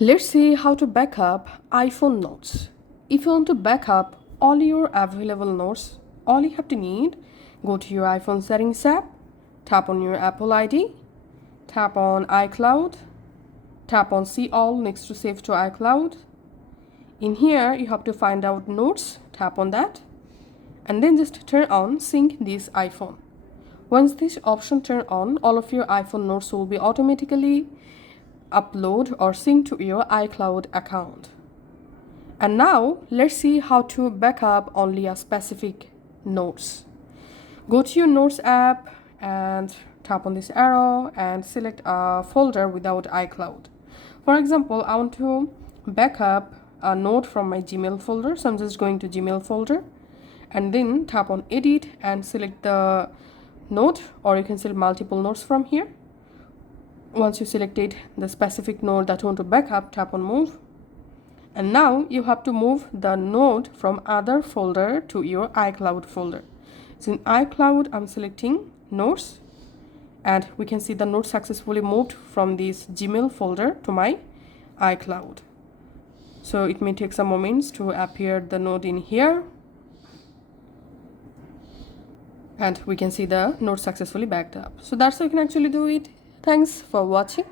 Let's see how to back up iPhone notes. If you want to back up all your available notes, all you have to need, go to your iPhone settings app, tap on your Apple ID, tap on iCloud, tap on see all next to save to iCloud. In here, you have to find out notes, tap on that, and then just turn on sync this iPhone. Once this option turn on, all of your iPhone notes will be automatically upload or sync to your iCloud account. And now let's see how to back up only a specific notes. Go to your notes app and tap on this arrow and select a folder without iCloud. For example, I want to back up a note from my Gmail folder, so I'm just going to Gmail folder and then tap on edit and select the note, or you can select multiple notes from here. Once you selected the specific node that you want to back up, tap on move. And now you have to move the node from other folder to your iCloud folder. So in iCloud, I'm selecting notes, and we can see the note successfully moved from this Gmail folder to my iCloud. So it may take some moments to appear the node in here. And we can see the node successfully backed up. So that's how you can actually do it. Thanks for watching.